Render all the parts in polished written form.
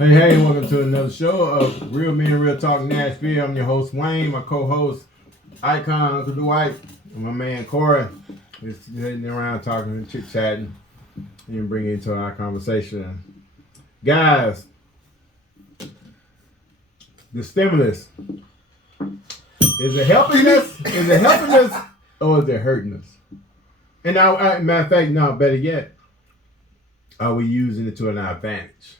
Hey, welcome to another show of Real Men Real Talk Nashville. I'm your host, Wayne, my co-host, Icon, Uncle Dwight, and my man, Corey. Just sitting around talking and chit-chatting and bring it into our conversation. Guys, the stimulus, is it helping us? Or is it hurting us? And matter of fact, no, better yet, are we using it to an advantage?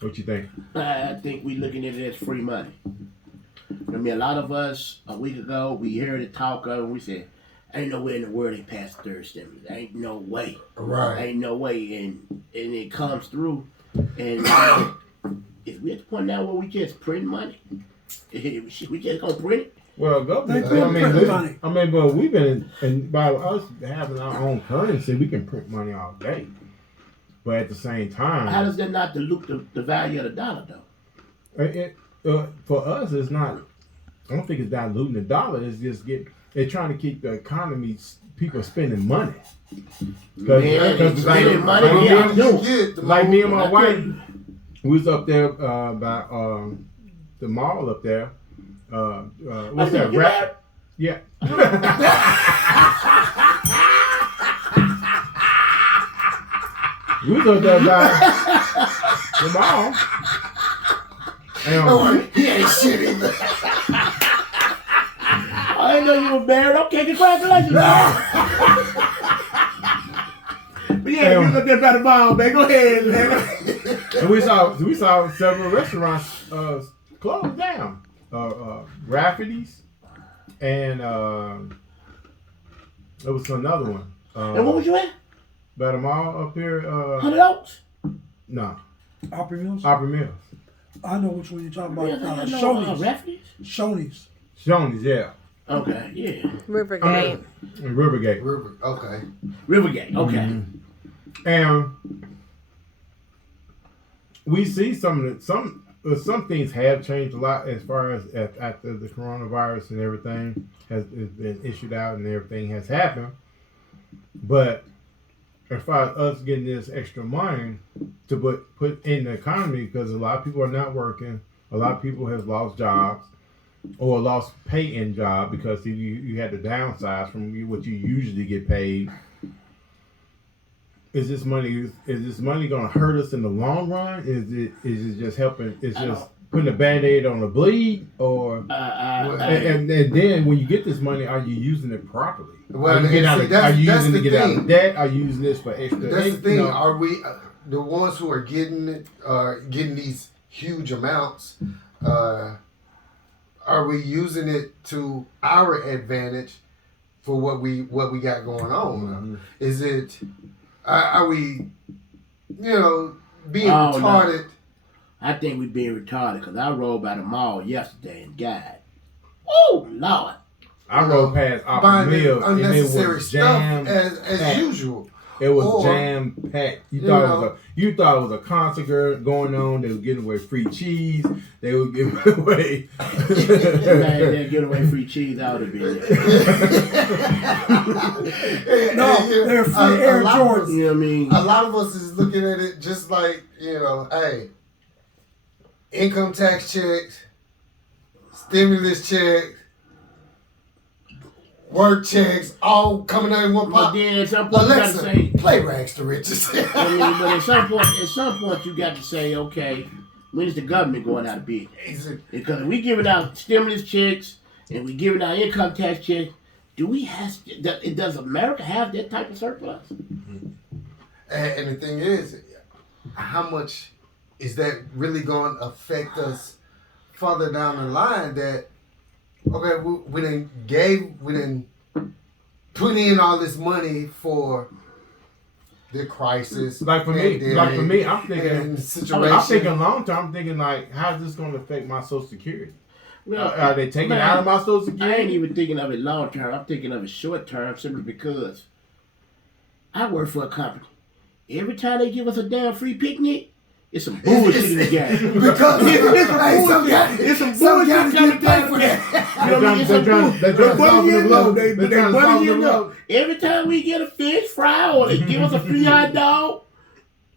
What you think? I think we looking at it as free money. I mean, a lot of us, a week ago, we heard it talk of, and we said, ain't no way in the world they passed the third stimulus. Ain't no way. Right. Ain't no way. And it comes through. And if we at the point now where we just print money, we just gonna print it. Well, government. But we've been, and by us having our own currency, we can print money all day. But at the same time, How does that not dilute the value of the dollar, though? For us, it's not. I don't think it's diluting the dollar. It's just they're trying to keep the economy, people spending money. Because like me and my wife, we was up there by the mall up there. What's that? Rap? Yeah. We was up there by the mall. He ain't shit either. I didn't know you were married. Okay, congratulations. But yeah, you look at the mall, man. Go ahead, man. And we saw several restaurants closed down. Rafferty's and there was another one. And what was you at? By the mall up here. 100 Oaks? No. Opry Mills? Opry Mills. I know which one you're talking about. Shoney's. Shoney's. Shoney's, yeah. Okay, yeah. Rivergate. Rivergate. Okay. Rivergate, okay. Mm-hmm. And we see some things have changed a lot as far as after the coronavirus and everything has been issued out and everything has happened. But as far as us getting this extra money to put in the economy, because a lot of people are not working, a lot of people have lost jobs or lost pay in job because you had to downsize from what you usually get paid. Is this money going to hurt us in the long run? Is it just helping? It's just putting a Band-Aid on the bleed, or and then when you get this money, are you using it properly? Well, are you using it to get out of debt? Are you using this for extra? That's the thing. Are we the ones who are getting these huge amounts? Are we using it to our advantage for what we got going on? Mm-hmm. Is it? Are we, being retarded? No. I think we're being retarded because I rode by the mall yesterday and God, oh Lord! I rode past Opry Mills and it was jam as usual. It was jam packed. You thought it was a concert going on. They were giving away free cheese. They were giving away. They're giving away free cheese out of it. They're free Air Jordans. You know what I mean? A lot of us is looking at it just like, hey, income tax checks, stimulus checks, work checks, all coming out in one pot. But then at some point Alexa, you got to say, play rags to riches. but at some point you got to say, okay, when is the government going out of business? Because we giving out stimulus checks and we giving out income tax checks. Does America have that type of surplus? And the thing is, how much is that really going to affect us further down the line? That okay, we done put in all this money for the crisis. Like for me, I'm thinking long term. I'm thinking like, how's this going to affect my Social Security? Well, are they taking out of my Social Security? I ain't even thinking of it long term. I'm thinking of it short term simply because I work for a company. Every time they give us a damn free picnic, it's some bullshit in the game. Because it's some bullshit coming down for that. You know what I mean? Every time we get a fish fry or they give us a free hot dog,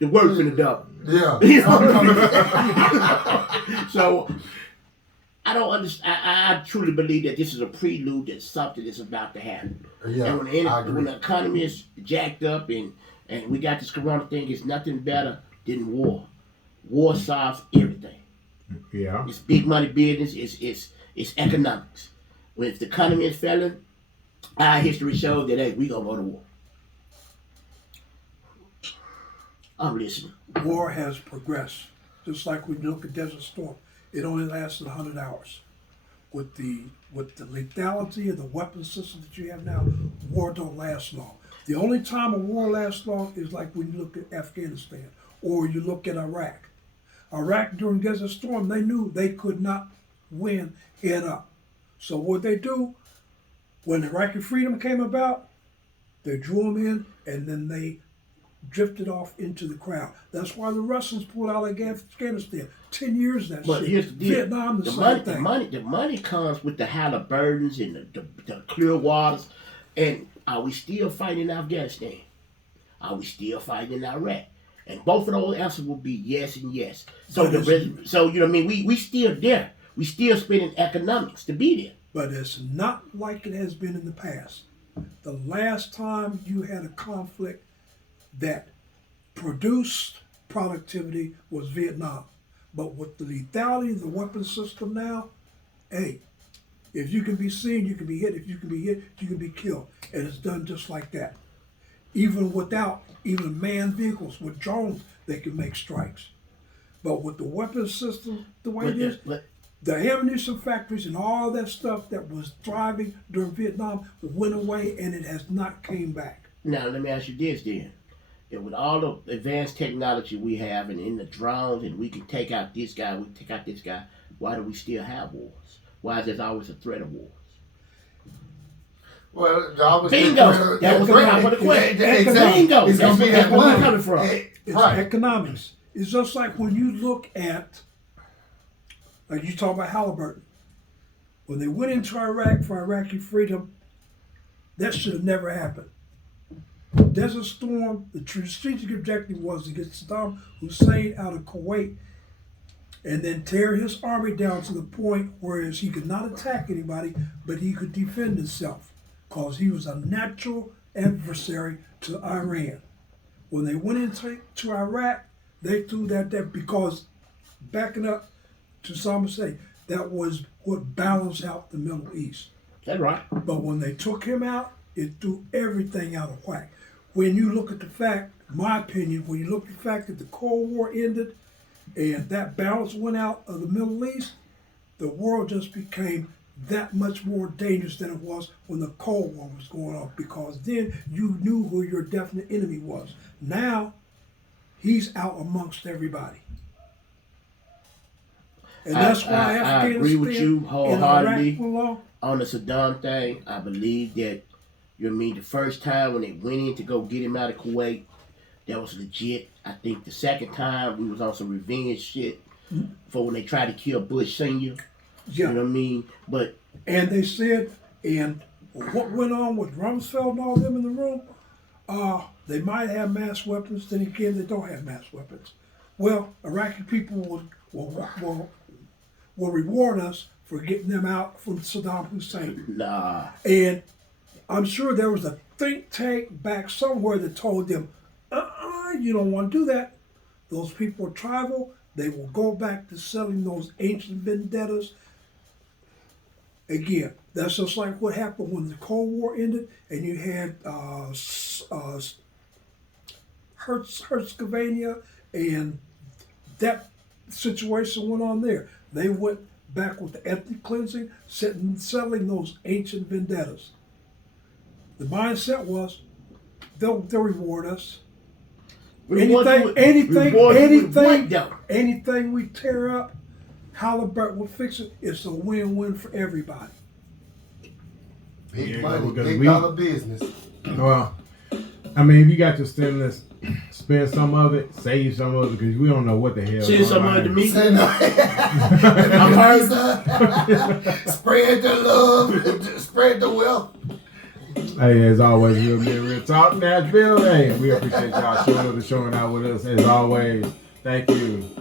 the work for the double. Yeah. You know what I mean? So I don't understand. I truly believe that this is a prelude that something is about to happen. Yeah, And I agree. when the economy is jacked up and we got this corona thing, it's nothing better than war. War solves everything. Yeah. It's big money business. It's economics. When if the economy is failing, our history shows that hey, we gonna go to war. I'm listening. War has progressed. Just like when you look at Desert Storm, it only lasted 100 hours. With the lethality of the weapon system that you have now, war don't last long. The only time a war lasts long is like when you look at Afghanistan or you look at Iraq. Iraq during Desert Storm, they knew they could not win it up. So what they do, when Iraqi freedom came about, they drew them in and then they drifted off into the crowd. That's why the Russians pulled out of Afghanistan. 10 years that But shit. here's the deal. Vietnam, the same thing. The money comes with the Halliburtons and the Clearwaters. And are we still fighting in Afghanistan? Are we still fighting in Iraq? And both of those answers will be yes and yes. So But so you know what I mean? We still there. We still spending economics to be there. But it's not like it has been in the past. The last time you had a conflict that produced productivity was Vietnam. But with the lethality of the weapon system now, hey, if you can be seen, you can be hit. If you can be hit, you can be killed. And it's done just like that. Even without even manned vehicles, with drones, they can make strikes. But with the weapon system, the way it is, the ammunition factories and all that stuff that was thriving during Vietnam went away and it has not came back. Now let me ask you this then. And with all the advanced technology we have and in the drones and we can take out this guy, we can take out this guy, why do we still have wars? Why is there always a threat of wars? Well, I was Bingo! That was the top of the question. Exactly. Bingo! It's gonna be That's that where we're money. coming from. It's Right. economics. It's just like when you look at, like you talk about Halliburton. When they went into Iraq for Iraqi freedom, that should have never happened. Desert Storm, the strategic objective was to get Saddam Hussein out of Kuwait and then tear his army down to the point where he could not attack anybody, but he could defend himself because he was a natural adversary to Iran. When they went into Iraq, they threw that there because, backing up to Saddam Hussein, that was what balanced out the Middle East. That's right. But when they took him out, it threw everything out of whack. When you look at the fact, my opinion, when you look at the fact that the Cold War ended and that balance went out of the Middle East, the world just became that much more dangerous than it was when the Cold War was going on, because then you knew who your definite enemy was. Now, he's out amongst everybody. And that's why I agree with you and wholeheartedly. Iraq went along. On the Saddam thing, I believe that, you know what I mean, the first time when they went in to go get him out of Kuwait, that was legit. I think the second time we was on some revenge shit for when they tried to kill Bush Sr. Yeah. You know what I mean? But And they said, and what went on with Rumsfeld and all them in the room, they might have mass weapons, then again, they don't have mass weapons. Well, Iraqi people will reward us for getting them out from Saddam Hussein. nah, And I'm sure there was a think tank back somewhere that told them, you don't want to do that. Those people are tribal. They will go back to selling those ancient vendettas. Again, that's just like what happened when the Cold War ended and you had Herzegovina, and that situation went on there. They went back with the ethnic cleansing, selling those ancient vendettas. The mindset was, they'll reward us. Anything we tear up, Halliburton will fix it. It's a win-win for everybody. Big Yeah, money, we're gonna big leave. dollar business. Well, I mean, if you got your stimulus, spend some of it, save some of it, because we don't know what the hell. send some money to me. I'm heard. Spread the love, spread the wealth. Hey, as always, Real Men Real Talk Nashville. Hey, we appreciate y'all showing up and showing out with us as always. Thank you.